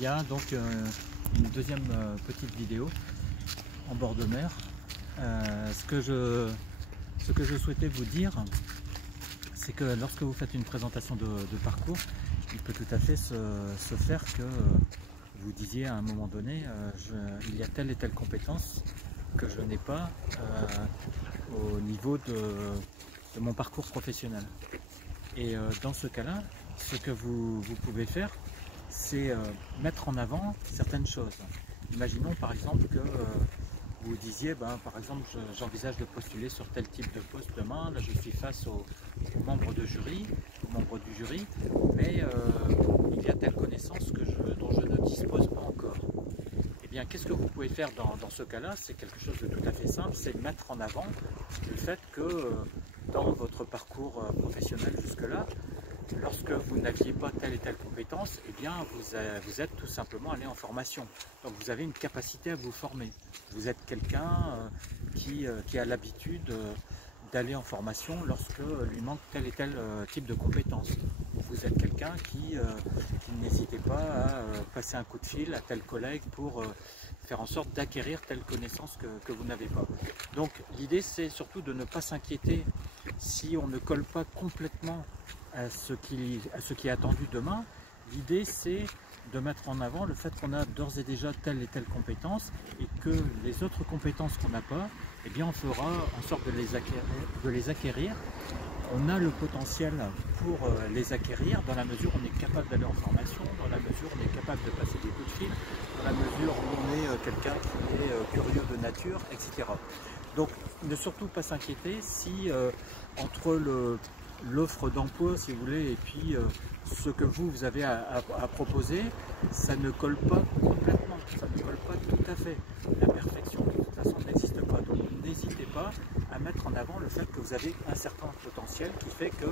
Bien, donc une deuxième petite vidéo en bord de mer. Ce que je souhaitais vous dire, c'est que lorsque vous faites une présentation de parcours, il peut tout à fait se faire que vous disiez à un moment donné il y a telle et telle compétence que je n'ai pas au niveau de mon parcours professionnel. Et dans ce cas-là, ce que vous pouvez faire, c'est mettre en avant certaines choses. Imaginons par exemple que vous disiez, par exemple, j'envisage de postuler sur tel type de poste demain, là je suis face aux membres du jury, mais il y a telle connaissance dont je ne dispose pas encore. Eh bien, qu'est-ce que vous pouvez faire dans ce cas-là? C'est quelque chose de tout à fait simple, c'est mettre en avant le fait que dans votre parcours professionnel jusque-là, lorsque vous n'aviez pas telle et telle compétence, eh bien vous êtes tout simplement allé en formation. Donc vous avez une capacité à vous former. Vous êtes quelqu'un qui a l'habitude d'aller en formation lorsque lui manque tel et tel type de compétences. Vous êtes quelqu'un qui n'hésitait pas à passer un coup de fil à tel collègue pour faire en sorte d'acquérir telle connaissance que vous n'avez pas. Donc l'idée, c'est surtout de ne pas s'inquiéter si on ne colle pas complètement à ce qui est attendu demain. L'idée, c'est de mettre en avant le fait qu'on a d'ores et déjà telle et telle compétence et que les autres compétences qu'on n'a pas, eh bien on fera en sorte de les acquérir. On a le potentiel pour les acquérir dans la mesure où on est capable d'aller en formation, dans la mesure où on est capable de passer des coups de fil, dans la mesure où on est quelqu'un qui est curieux de nature, etc. Donc ne surtout pas s'inquiéter si entre l'offre d'emploi, si vous voulez, et puis ce que vous avez à proposer, ça ne colle pas complètement, ça ne colle pas tout à fait. La perfection, de toute façon, n'existe pas. Donc n'hésitez pas à mettre en avant le fait que vous avez un certain potentiel qui fait que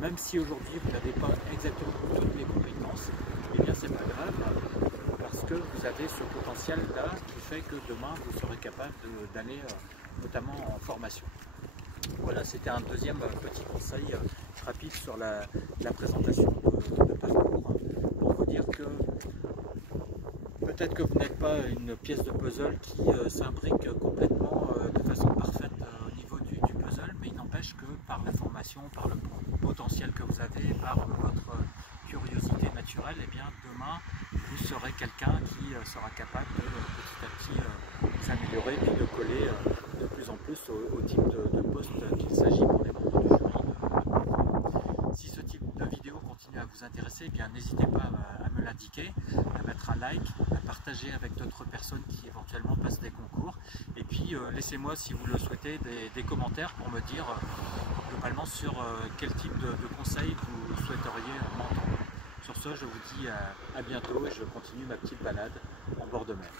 même si aujourd'hui vous n'avez pas exactement toutes les compétences, eh bien c'est pas grave, parce que vous avez ce potentiel-là qui fait que demain vous serez capable d'aller notamment en formation. Voilà, c'était un deuxième petit conseil rapide sur la présentation de parcours, pour vous dire que peut-être que vous n'êtes pas une pièce de puzzle qui s'imbrique complètement de façon parfaite au niveau du puzzle, mais il n'empêche que par la formation, par le potentiel que vous avez, par votre curiosité naturelle, et bien demain vous serez quelqu'un qui sera capable de petit à petit s'améliorer puis de coller de plus en plus au type de poste qu'il s'agit pour les membres du jury. Si ce type de vidéo continue à vous intéresser, eh bien n'hésitez pas à me l'indiquer, à mettre un like, à partager avec d'autres personnes qui éventuellement passent des concours. Et puis laissez-moi, si vous le souhaitez, des commentaires pour me dire globalement sur quel type de conseils vous souhaiteriez m'entendre. Sur ce, je vous dis à bientôt et je continue ma petite balade en bord de mer.